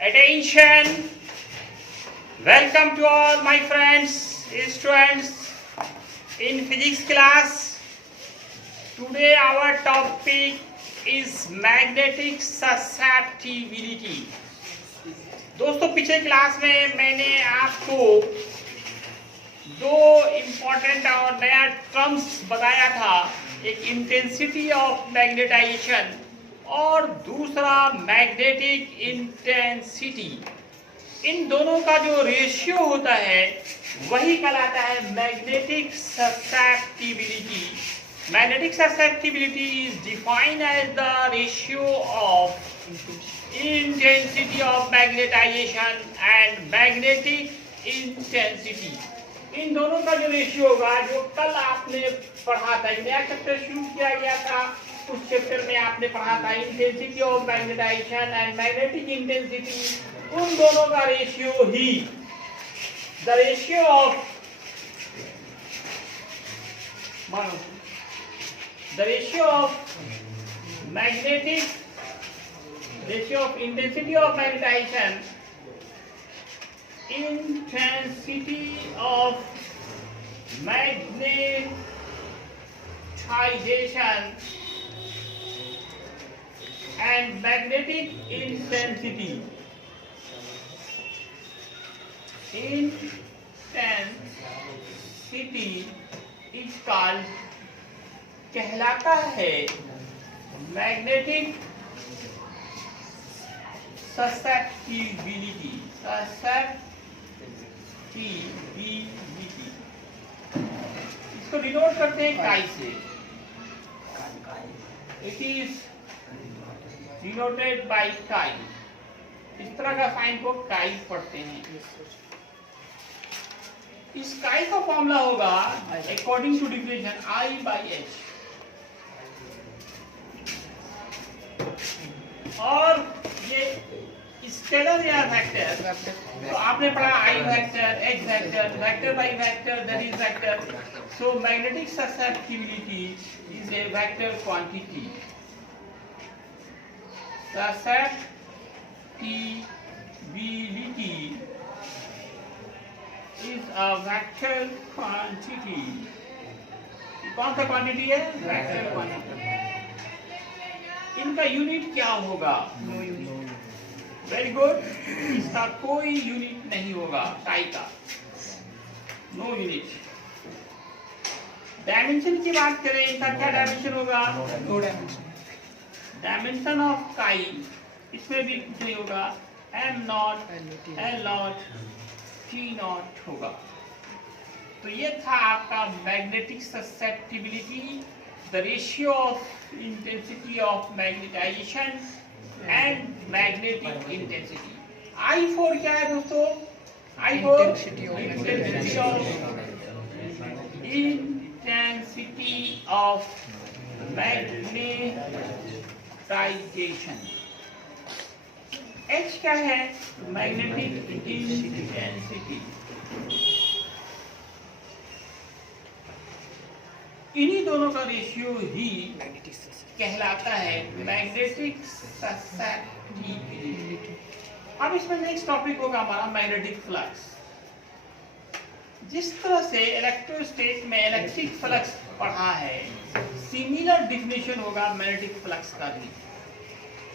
Attention! Welcome to all my friends, students in physics class. Today our topic is magnetic susceptibility. दोस्तों पिछले class में मैंने आपको दो इम्पोर्टेंट और नया टर्म्स बताया था, एक इंटेंसिटी ऑफ मैग्नेटाइजेशन और दूसरा मैग्नेटिक इंटेंसिटी। इन दोनों का जो रेशियो होता है वही कहलाता है magnetic susceptibility. Magnetic susceptibility is defined as the ratio of intensity of magnetization and magnetic intensity। इन दोनों का जो रेशियो होगा, जो कल आपने पढ़ा था, नया चैप्टर शुरू किया गया था, उस चैप्टर में आपने पढ़ा था intensity of magnetization and magnetic intensity. उन दोनों का ratio he the ratio of magnetic ratio of intensity of magnetization, intensity of magnetization and magnetic intensity is called, कहलाता है मैग्नेटिक susceptibility। इसको डिनोट करते हैं काई से। इट इज डिनोटेड बाय काई। इस तरह का साइन को काई पढ़ते हैं। इस काई का फॉर्मूला होगा according to definition I by H। और ये स्केलर या वेक्टर, तो आपने पढ़ा I vector, H vector, vector by vector that is vector. So magnetic susceptibility is a vector quantity. Susceptibility is a vector quantity। कौन सा quantity है? Vector quantity. इनका यूनिट क्या होगा? No unit. Very good. इसका कोई यूनिट नहीं होगा काई का, नो यूनिट। डायमेंशन की बात करें, इनका क्या डायमेंशन होगा? No dimension. डायमेंशन ऑफ काई इसमें भी कुछ नहीं होगा, m not, l not, t not होगा। तो ये था आपका magnetic susceptibility, the ratio of intensity of magnetization and magnetic intensity। I4 क्या है दोस्तों? I4 intensity of magnetization। H क्या है? Magnetic intensity. इन्हीं दोनों का रेशियो ही कहलाता है मैग्नेटिक ससेप्टिबिलिटी। अब इसमें नेक्स्ट टॉपिक होगा हमारा मैग्नेटिक फ्लक्स। जिस तरह से इलेक्ट्रोस्टेट में इलेक्ट्रिक फ्लक्स पढ़ा है, सिमिलर डिफिनेशन होगा मैग्नेटिक फ्लक्स का भी।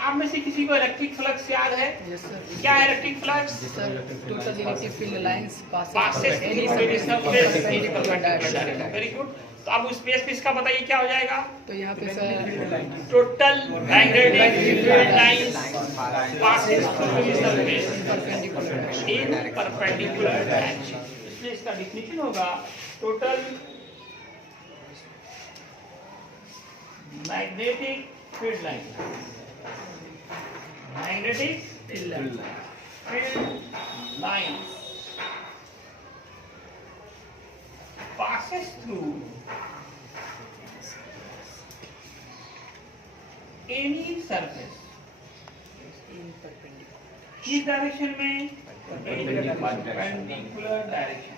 आप में से किसी को इलेक्ट्रिक फ्लक्स याद है? Yes, sir. क्या है electric flux? Sir, total electric field lines passes passes through any surface in perpendicular direction। Very good. तो अब उस स्पेस पे इसका बताइए क्या हो जाएगा? तो यहाँ पे sir total magnetic field lines passes through any surface in perpendicular direction। इसलिए इसका डेफिनेशन होगा total magnetic field line. Magnetic field lines passes through any surface किस डायरेक्शन में? Perpendicular direction.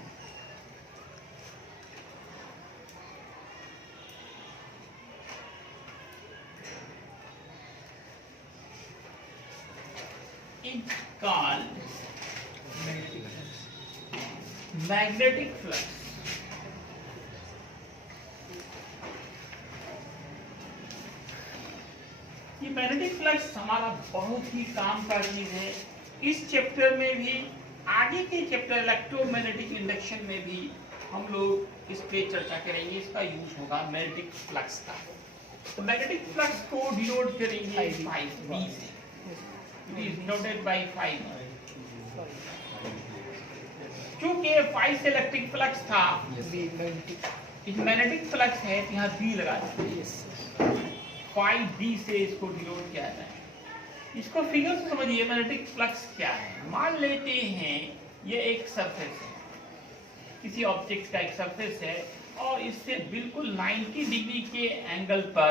is called magnetic flux. ये magnetic flux हमारा बहुत ही काम का चीज है। इस चैप्टर में भी, आगे के चैप्टर इलेक्ट्रोमैग्नेटिक इंडक्शन में भी हम लोग इस पे चर्चा करेंगे। इसका यूज होगा मैग्नेटिक फ्लक्स का। तो मैग्नेटिक फ्लक्स को डिनोट करेंगे 5B से। It is denoted by 5। क्योंकि 5 से इलेक्ट्रिक फ्लक्स था, मैग्नेटिक फ्लक्स है, यहाँ B लगा देंगे। 5B से इसको डिनोट किया जाए। इसको फिगर से समझिए, मैग्नेटिक फ्लक्स क्या है। मान लेते हैं ये एक सरफेस है, किसी ऑब्जेक्ट का एक सरफेस है, और इससे बिल्कुल 90 डिग्री के एंगल पर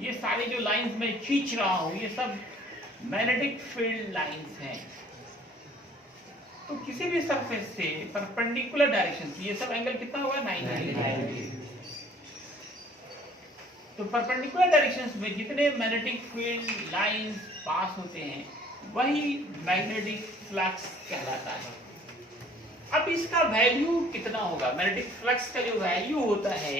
ये सारे जो लाइंस मैं खींच रहा हूं, ये सब मैग्नेटिक फील्ड लाइंस हैं। तो किसी भी सरफेस से परपेंडिकुलर डायरेक्शन से ये सब एंगल कितना होगा, 90। तो परपेंडिकुलर डायरेक्शंस में जितने मैग्नेटिक फील्ड लाइंस पास होते हैं, वही मैग्नेटिक फ्लक्स कहलाता है। अब इसका वैल्यू कितना होगा? मैग्नेटिक फ्लक्स का जो वैल्यू होता है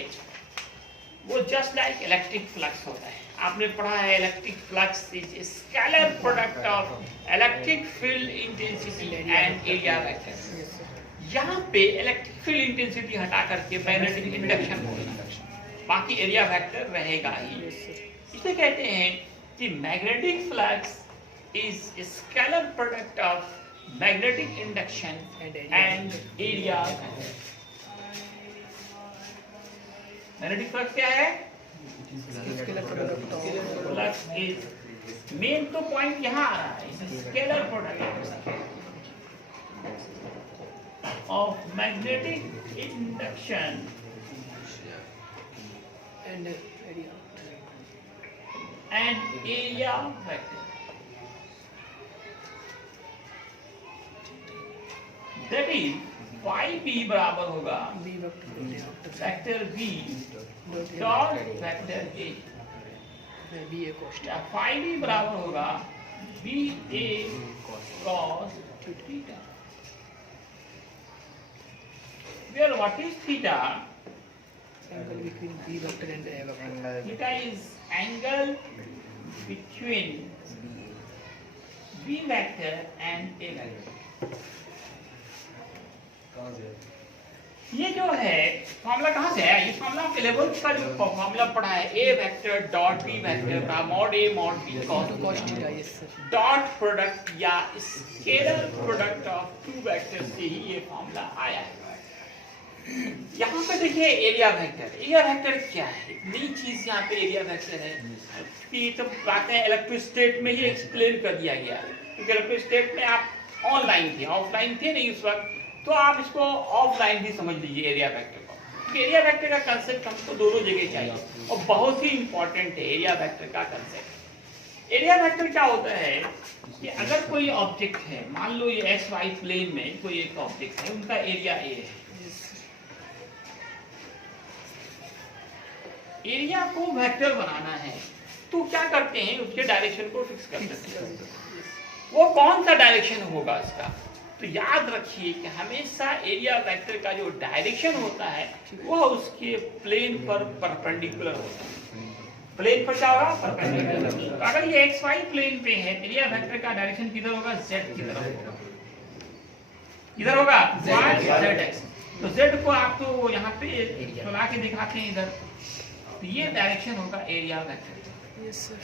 वो जस्ट लाइक इलेक्ट्रिक फ्लक्स होता है। आपने पढ़ा है electric flux is scalar product of electric field intensity and area vector. यहाँ पे इलेक्ट्रिक फील्ड इंटेंसिटी हटा करके मैग्नेटिक इंडक्शन होगा, बाकी एरिया वेक्टर रहेगा ही। इसे कहते हैं कि magnetic flux is scalar product of magnetic induction and area vector. Magnetic flux क्या है? फ्लक्स इज, मेन तो पॉइंट यहाँ आ रहा है, scalar product of magnetic induction and area. And area vector. That is, phi b बराबर होगा B vector vector b dot vector a। B a cos या phi b बराबर होगा b a cos theta। Where what is theta? angle between B vector and A vector. Theta is angle between B vector and A vector। ये जो है formula कहाँ से है? ये फॉर्मूला आपके लेवल का जो फॉर्मूला पढ़ा है, A vector dot B vector का mod A mod B cos theta, yes sir. Dot product या scalar product of two vector से ही ये फॉर्मूला आया है। यहाँ पे देखिए एरिया वेक्टर। एरिया वेक्टर क्या है? इतनी चीज यहाँ पे एरिया वेक्टर है कि तो बातें इलेक्ट्रोस्टैटिक में ही एक्सप्लेन कर दिया गया, क्योंकि इलेक्ट्रोस्टैटिक में आप ऑनलाइन थे, ऑफलाइन थे नहीं उस वक्त, तो आप इसको ऑफलाइन भी समझ लीजिए एरिया वेक्टर को। एरिया वेक्टर का कंसेप्ट हमको दोनों जगह चाहिए और बहुत ही इंपॉर्टेंट है एरिया वेक्टर का कंसेप्ट। एरिया वेक्टर क्या होता है कि अगर कोई ऑब्जेक्ट है, मान लो ये एक्स वाई प्लेन में कोई एक ऑब्जेक्ट है, उनका एरिया ए है। एरिया को वेक्टर बनाना है तो क्या करते हैं, उसके डायरेक्शन को फिक्स कर देते हैं। वो कौन सा डायरेक्शन होगा इसका? तो याद रखिए कि हमेशा एरिया वेक्टर का जो डायरेक्शन होता है वह उसके प्लेन पर परपेंडिकुलर होता है। प्लेन पर क्या होगा? परपेंडिकुलर। तो अगर ये एक्स वाई प्लेन पे है, एरिया वेक्टर का डायरेक्शन किधर होगा? जेड की तरफ होगा। किधर होगा? Z x. तो जेड को आप तो यहाँ पे चला के दिखाते हैं इधर, तो ये डायरेक्शन होगा एरिया वेक्टर। Yes sir.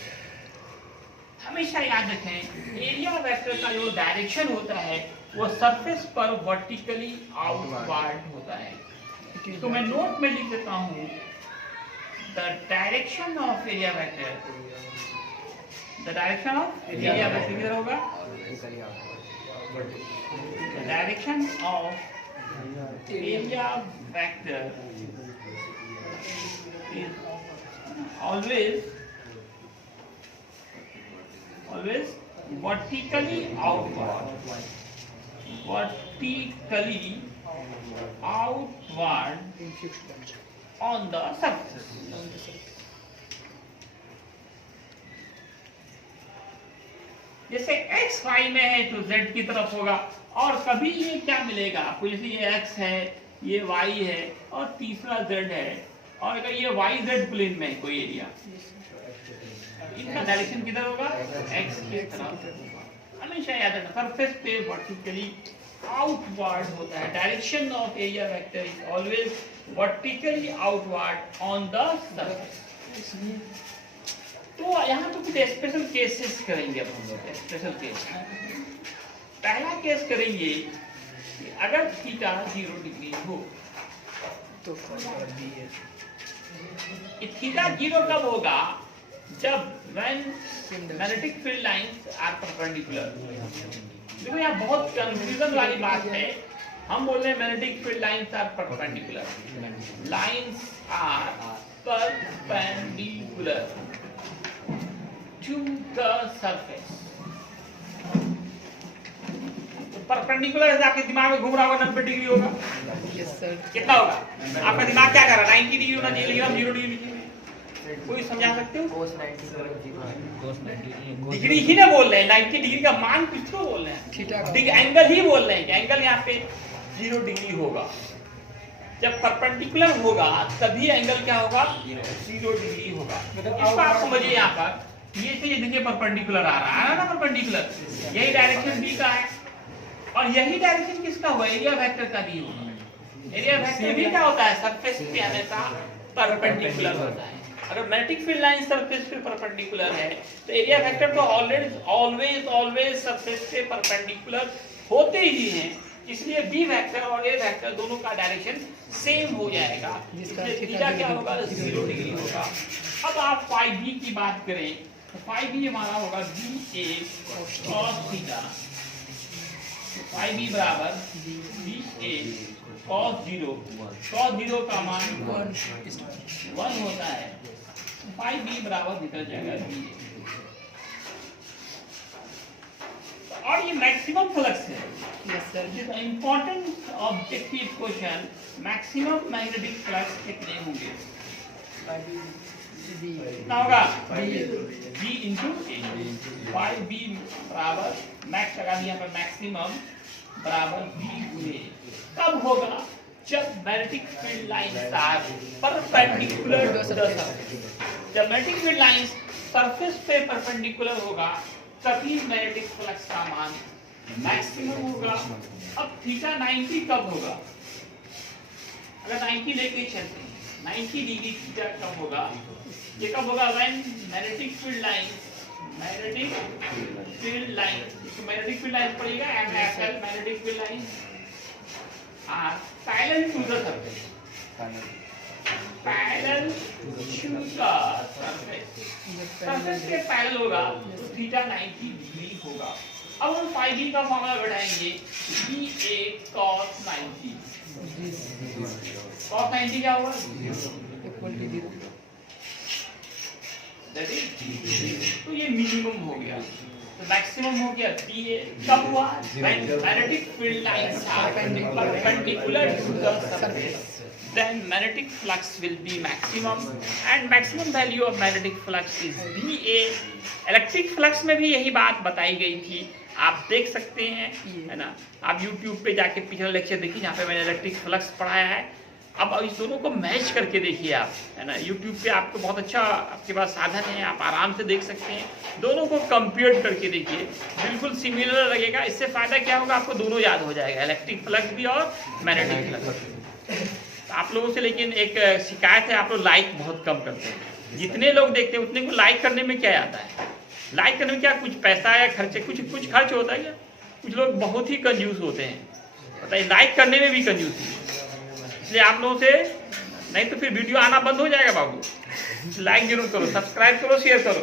हमेशा याद रखें एरिया वेक्टर का जो डायरेक्शन होता है वो सरफेस पर वर्टिकली आउटवर्ड होता है। तो मैं नोट में लिख देता हूँ, the direction of area vector, the direction of area vector किधर होगा? The direction of area vector is always vertically outward, on the surface। जैसे x y में है तो z की तरफ होगा, और कभी ये क्या मिलेगा आपको, जैसे ये x है, ये y है और तीसरा z है, और अगर ये yz प्लेन में है कोई एरिया, इनका डायरेक्शन किधर होगा, x की तरफ। हमेशा याद रखना सरफेस पे वर्टिकली आउटवर्ड होता है, direction of area vector is always vertically outward on the surface. तो यहाँ तो कुछ स्पेशल केसेस करेंगे अब हम लोग, स्पेशल केस। पहला केस करेंगे कि अगर थीटा 0 डिग्री हो तो बी है। ये थीटा 0 कब होगा, जब when magnetic field lines are perpendicular। देखो यहाँ बहुत कंफ्यूजन वाली बात है, हम बोल रहे हैं magnetic field lines are perpendicular, lines are perpendicular to the surface. Perpendicular है, आपके दिमाग में घूम रहा होगा 90 डिग्री होगा, यस सर। कितना होगा आपका दिमाग क्या कर रहा है, 90 डिग्री होना चाहिए, लेकिन हम 0 डिग्री लिखे। कोई समझा सकते हो, डिग्री ही ना बोल रहे हैं, 90 डिग्री का मान कुछ तो बोल रहे हैं, थीटा एंगल ही बोल रहे हैं कि एंगल यहाँ पे 0 डिग्री होगा। जब परपेंडिकुलर होगा तभी एंगल क्या होगा, 0 डिग्री होगा। इसको आप समझिए, यहाँ पर ये से देखिए परपेंडिकुलर आ रहा है ना, परपेंडिकुलर यही डायरेक्शन बी का है, और यही डायरेक्शन किसका हुआ, एरिया वेक्टर का भी होगा। एरिया वेक्टर भी क्या होता है, सरफेस पे हमेशा परपेंडिकुलर होता है। अगर मैग्नेटिक फील्ड लाइन सरफेस पे परपेंडिकुलर है तो एरिया वेक्टर तो ऑलवेज सरफेस पे परपेंडिकुलर होते ही हैं, इसलिए बी वेक्टर और ए वेक्टर दोनों का डायरेक्शन सेम हो जाएगा, इसलिए थीटा क्या होगा, 0 डिग्री होगा। अब आप फाई बी की बात करें तो फाई बी हमारा होगा बी ए कॉस थीटा, फाई बी बराबर बी ए कॉस 0 का मान 1 होता है, फाई बी बराबर निकल जाएगा बी ए। और ये मैक्सिमम फ्लक्स है, yes sir. Important objective question, maximum magnetic flux कितने होंगे, कितना होगा, बी इंटू ए। फाई बी बराबर मैक्स लगा दिया पर मैक्सिमम बराबर बी गुणे, कब होगा, जब magnetic field lines are perpendicular to the surface. जब मैग्नेटिक फील्ड लाइंस सरफेस पे परपेंडिकुलर होगा तभी मैग्नेटिक फ्लक्स का मान मैक्सिमम होगा। अब थीटा 90 कब होगा, अगर 90 लेके चलते हैं, 90 डिग्री थीटा कब होगा, ये कब होगा, व्हेन मैग्नेटिक फील्ड लाइन पड़ेगा MFL, magnetic field line are parallel to the surface, parallel to the surface के पैरेलल होगा तो थीटा 90 डिग्री होगा। अब हम फाई बी का फॉर्मूला बढ़ाएंगे, बी ए cos 90, cos 90 क्या होगा, तो ये मिनिमम हो गया, तो मैक्सिमम हो गया बी ए। कब हुआ, when magnetic field lines are perpendicular to the surface, then magnetic flux will be maximum and maximum value of magnetic flux is VA। Electric flux में भी यही बात बताई गई थी, आप देख सकते हैं, है ना, आप YouTube पे जाके पिछला लेक्चर देखिए जहाँ पे मैंने इलेक्ट्रिक फ्लक्स पढ़ाया है। अब इस दोनों को मैच करके देखिए आप, है ना, YouTube पे आपको बहुत अच्छा आपके पास साधन है, आप आराम से देख सकते हैं, दोनों को कंपेयर करके देखिए, बिल्कुल सिमिलर लगेगा। इससे फायदा क्या होगा, आपको दोनों याद हो जाएगा, इलेक्ट्रिक फ्लक्स भी और मैग्नेटिक फ्लक्स। आप लोगों से लेकिन एक शिकायत है, आप लोग लाइक बहुत कम करते हैं, जितने लोग देखते हैं उतने को लाइक करने में क्या आता है, लाइक करने में क्या कुछ पैसा या खर्चे, कुछ खर्च होता है क्या, कुछ लोग बहुत ही कंजूस होते हैं, बताइए, लाइक करने में भी कंजूसी है। इसलिए आप लोगों से, नहीं तो फिर वीडियो आना बंद हो जाएगा बाबू, लाइक जरूर करो, सब्सक्राइब करो, शेयर करो।